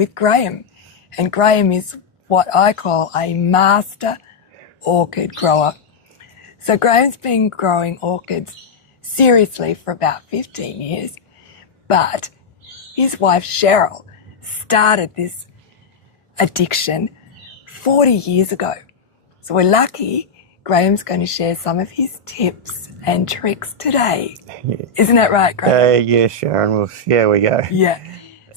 with Graham. And Graham is what I call a master orchid grower. So Graham's been growing orchids seriously for about 15 years, but his wife Cheryl started this addiction 40 years ago. So we're lucky Graham's going to share some of his tips and tricks today. Yeah. Isn't that right, Graham? Yeah, Sharon. Well, yeah, we go. Yeah.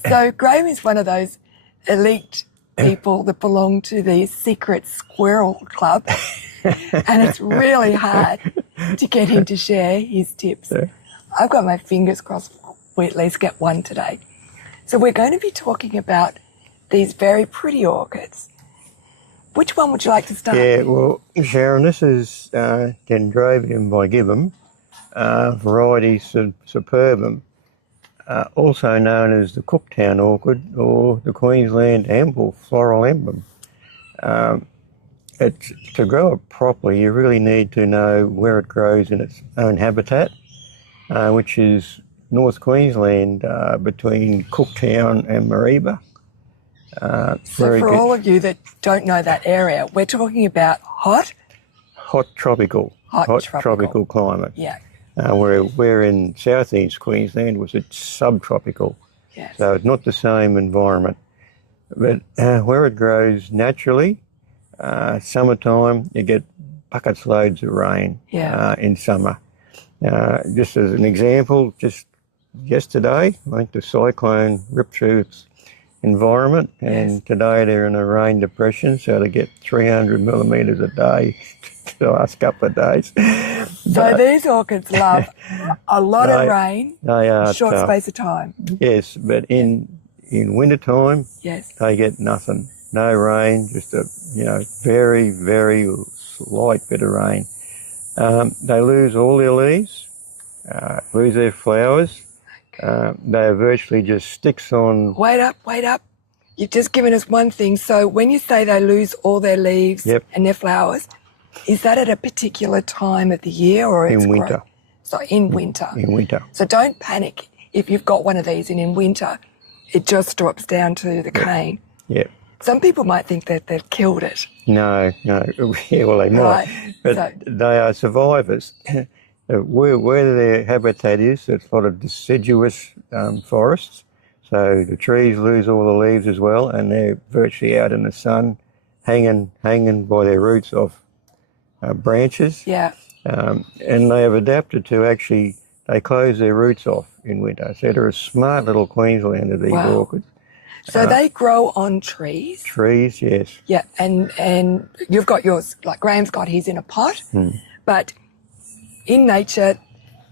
So Graham is one of those elite people that belong to the secret squirrel club, and it's really hard to get him to share his tips. Yeah. I've got my fingers crossed we at least get one today. So we're going to be talking about these very pretty orchids. Which one would you like to start? Yeah, well, Sharon, this is Dendrobium bigibbum, variety superbum, also known as the Cooktown orchid or the Queensland amble floral emblem. To grow it properly, you really need to know where it grows in its own habitat, which is North Queensland between Cooktown and Mareeba. So for all of you that don't know that area, we're talking about hot tropical climate. Yeah. Where in southeast Queensland was it subtropical. Yes. So it's not the same environment. But where it grows naturally, summertime, you get buckets loads of rain in summer. Just as an example, just yesterday, I think the cyclone ripped through its environment, and today they're in a rain depression, so they get 300 millimetres a day the last couple of days. So these orchids love a lot of rain in a short space of time. Yes, but in wintertime, they get nothing. No rain, just a very, very slight bit of rain. They lose all their leaves, lose their flowers. They are virtually just sticks on... Wait up. You've just given us one thing. So when you say they lose all their leaves and their flowers, is that at a particular time of the year or in winter? So in winter. In winter. So don't panic if you've got one of these and in winter it just drops down to the cane. Yeah. Some people might think that they've killed it. No. Yeah, well, they might. Right. But they are survivors. Where their habitat is, it's a lot of deciduous forests, so the trees lose all the leaves as well, and they're virtually out in the sun, hanging by their roots off branches. Yeah. And they have adapted to they close their roots off in winter. So they're a smart little Queenslander, these orchids. So they grow on trees? Trees, yes. Yeah, and you've got yours, like Graham's got his in a pot, but in nature,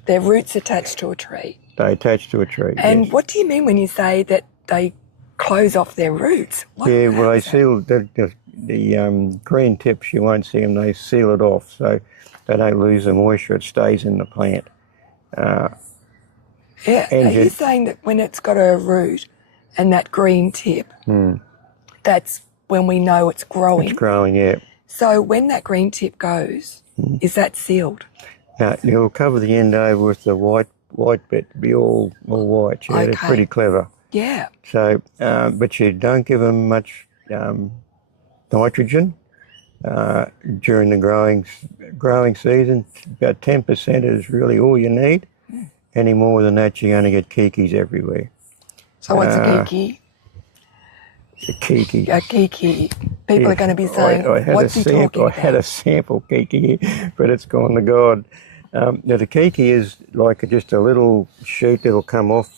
their roots attach to a tree. They attach to a tree, And what do you mean when you say that they close off their roots? They seal the green tips, you won't see them, they seal it off so they don't lose the moisture, it stays in the plant. Are you saying that when it's got a root and that green tip, that's when we know it's growing? It's growing, yeah. So when that green tip goes, is that sealed? You'll cover the end over with the white bit to be all white. Yeah, they're pretty clever. Yeah. So, but you don't give them much nitrogen during the growing season. About 10% is really all you need. Any more than that, you're going to get kikis everywhere. So what's a kiki? A kiki. A kiki. People are going to be saying, what's he talking about? I had a sample kiki, but it's gone to God. Now the kiki is like just a little shoot that'll come off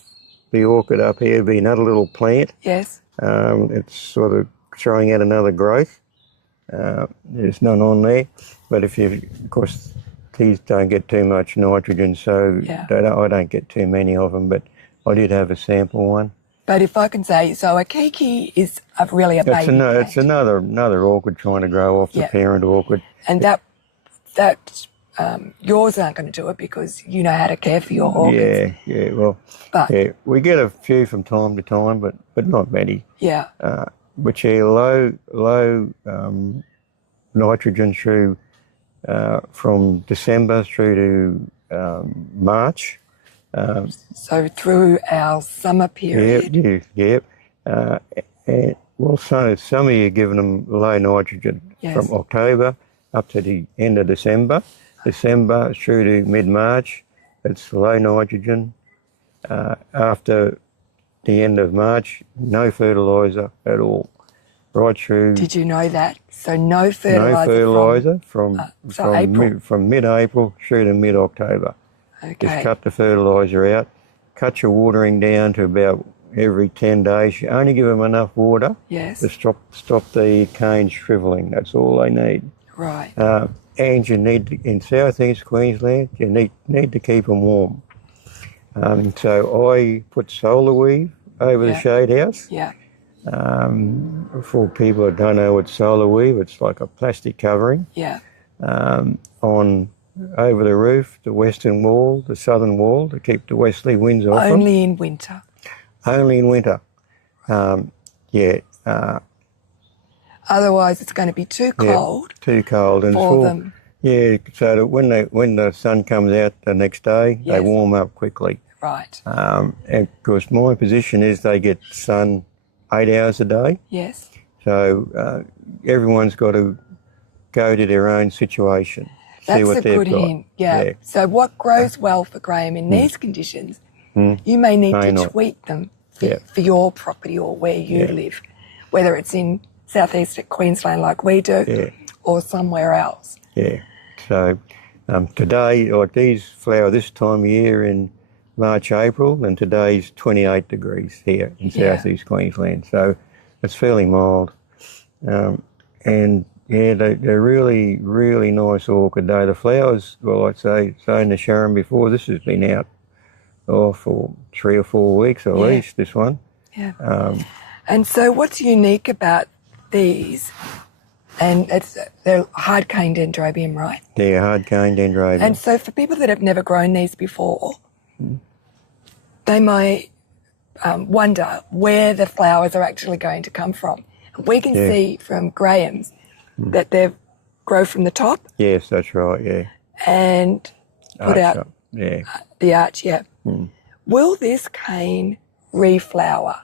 the orchid up here. It'll be another little plant. Yes. It's sort of throwing out another growth. There's none on there. But of course, these don't get too much nitrogen, so I don't get too many of them, but I did have a sample one. But if I can say, so a kiki is really a baby plant. It's another orchid trying to grow off the parent orchid. And that yours aren't going to do it because you know how to care for your orchids. Yeah. Well, we get a few from time to time, but not many. Yeah. But low nitrogen through from December through to March. So through our summer period. Yep. And well, so some of you giving them low nitrogen from October up to the end of December. December through to mid-March, it's low nitrogen. After the end of March, no fertiliser at all. Right through. Did you know that? So no fertiliser. No fertiliser from mid-April through to mid-October. Okay. Just cut the fertiliser out. Cut your watering down to about every 10 days. You only give them enough water to stop the canes shrivelling. That's all they need. Right. And you need to, in southeast Queensland, you need to keep them warm. So I put solar weave over the shade house. Yeah. For people that don't know what solar weave, it's like a plastic covering. Yeah. On over the roof, the western wall, the southern wall, to keep the westerly winds off them. Only in winter. Only in winter. Otherwise, it's going to be too cold. Yeah, too cold and for them. Yeah, so that when the sun comes out the next day, they warm up quickly. Right. And of course, my position is they get sun 8 hours a day. Yes. So everyone's got to go to their own situation. That's see what a they've good got. hint. Yeah. So what grows well for Graham in these conditions, you may need to tweak them for your property or where you live, whether it's in southeast Queensland like we do or somewhere else. Yeah. So today, like these flower this time of year in March, April, and today's 28 degrees here in southeast Queensland. So it's fairly mild. And they're really, really nice orchid though. The flowers, well, I'd say, saying to Sharon before, this has been out for 3 or 4 weeks at least, this one. Yeah. And so what's unique about these, and they're hard cane dendrobium, right? Yeah, hard cane dendrobium. And so for people that have never grown these before, they might wonder where the flowers are actually going to come from. We can see from Graham's that they grow from the top. Yes, that's right, yeah. And put out up. Yeah. The arch, Will this cane reflower?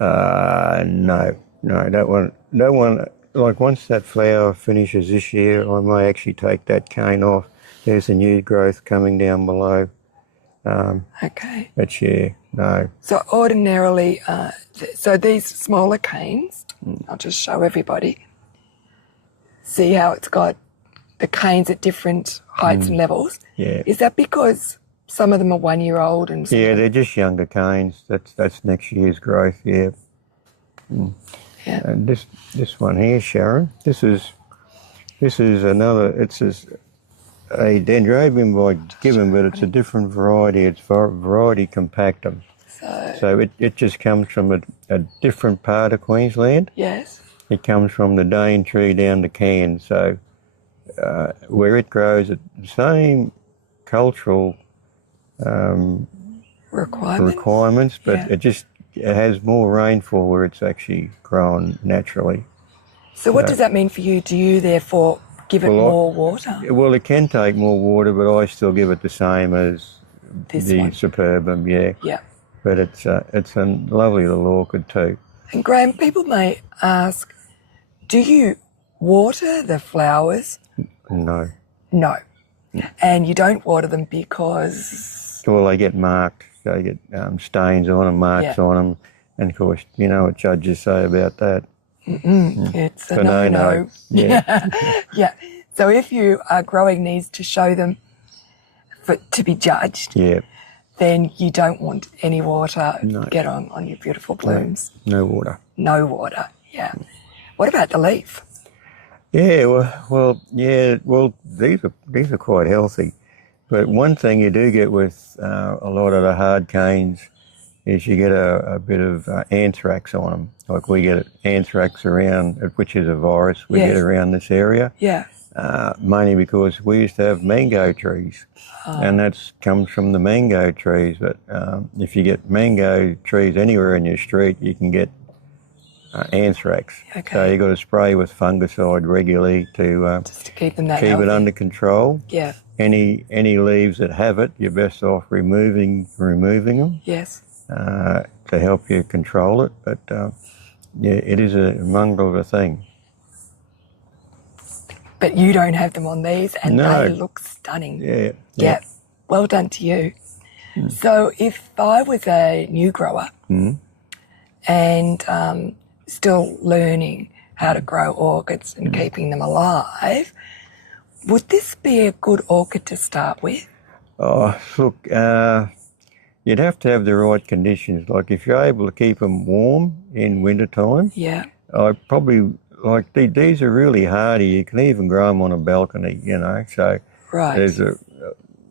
No, that one, like once that flower finishes this year, I may actually take that cane off. There's a new growth coming down below. Okay. But no. So ordinarily, so these smaller canes, I'll just show everybody, see how it's got the canes at different heights and levels. Yeah. Is that because some of them are 1 year old and some they're just younger canes. That's next year's growth, yeah. And this one here, Sharon, this is another, it's a Dendrobium bigibbum, but it's a different variety. It's variety compactum. So it just comes from a different part of Queensland. Yes. It comes from the Daintree down to Cairns. So where it grows at the same cultural requirements, but it has more rainfall where it's actually grown naturally. So what does that mean for you? Do you therefore give it more water? Well, it can take more water, but I still give it the same as the superbum, Yeah. But it's a lovely little orchid too. And Graham, people may ask, do you water the flowers? No. No. And you don't water them because? Well, they get marked. They get stains on them, marks on them. And of course, you know what judges say about that. It's a no-no. Yeah. Yeah. So if you are growing these to show them to be judged, then you don't want any water get on your beautiful blooms. No water. No water, yeah. What about the leaf? Yeah, well, these are quite healthy. But one thing you do get with a lot of the hard canes is you get a bit of anthrax on them. Like we get anthrax around, which is a virus we get around this area. Yeah. Mainly because we used to have mango trees, and that comes from the mango trees. But if you get mango trees anywhere in your street, you can get anthrax. Okay. So you've got to spray with fungicide regularly just to keep them that keep healthy. it under control. Yeah. Any leaves that have it, you're best off removing them. Yes. To help you control it. But Yeah, it is a mongrel of a thing. But you don't have them on these, and No. they look stunning. Yeah. Yeah. Well done to you. So if I was a new grower and still learning how to grow orchids and keeping them alive, would this be a good orchid to start with? Oh, look, you'd have to have the right conditions. Like if you're able to keep them warm in wintertime, Yeah. I probably, like these are really hardy. You can even grow them on a balcony, you know. So Right. there's a,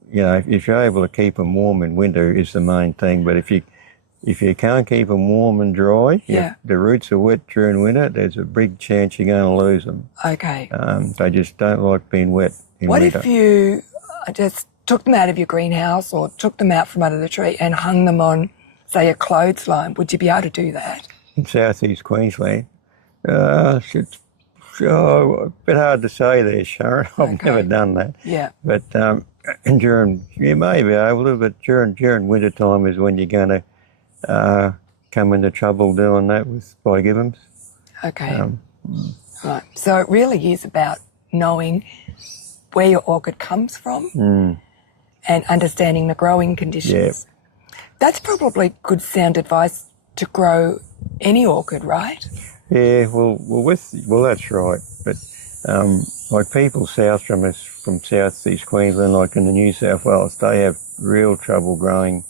you know, if you're able to keep them warm in winter is the main thing. But if you can't keep them warm and dry, Yeah. if the roots are wet during winter, there's a big chance you're going to lose them. Okay. They just don't like being wet in What winter. if you just took them out of your greenhouse or took them out from under the tree and hung them on, say, a clothesline? Would you be able to do that? In southeast Queensland? It's a bit hard to say there, Sharon. I've never done that. Yeah. But you may be able to, but during winter time is when you're going to come into trouble doing that with bigibbums. Okay. Right. So it really is about knowing where your orchid comes from and understanding the growing conditions. Yeah. That's probably good sound advice to grow any orchid, right? Yeah, well, that's right. But like people south from us, from southeast Queensland, like in the New South Wales, they have real trouble growing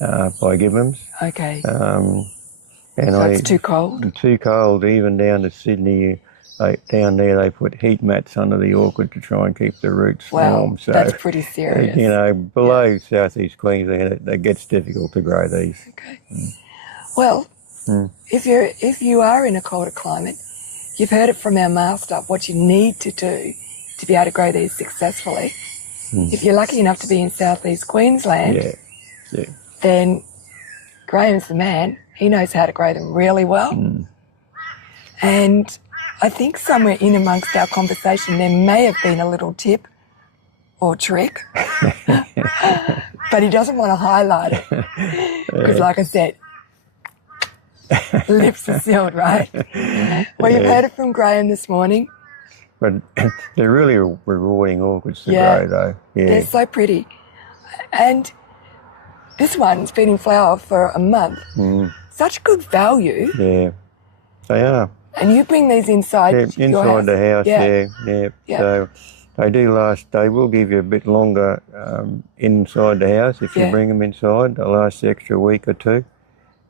bigibbums. Okay. And So it's too cold? Too cold, even down to Sydney. Down there, they put heat mats under the orchid to try and keep the roots warm. So that's pretty serious. You know, below southeast Queensland, it gets difficult to grow these. Okay. Well, if you are in a colder climate, you've heard it from our master what you need to do to be able to grow these successfully. If you're lucky enough to be in southeast Queensland, then Graham's the man. He knows how to grow them really well. And I think somewhere in amongst our conversation there may have been a little tip or trick, but he doesn't want to highlight it because, like I said, lips are sealed, right? Well, you've heard it from Graham this morning. But they're really rewarding orchids to grow, though. Yeah. They're so pretty. And this one's been in flower for a month. Such good value. Yeah, they are. And you bring these inside your house? Inside the house, yeah. So they do last, they will give you a bit longer inside the house if you bring them inside. They'll last the extra week or two.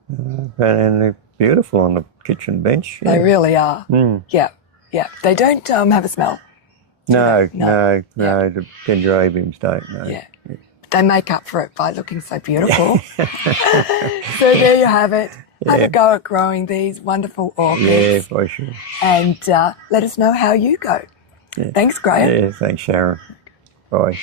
And they're beautiful on the kitchen bench. They really are. Yeah. They don't have a smell. No, the Dendrobiums don't, no. Yeah. They make up for it by looking so beautiful. So there you have it. Have a go at growing these wonderful orchids. Yeah, for sure. And let us know how you go. Thanks, Graham. Yeah, thanks, Sharon. Bye.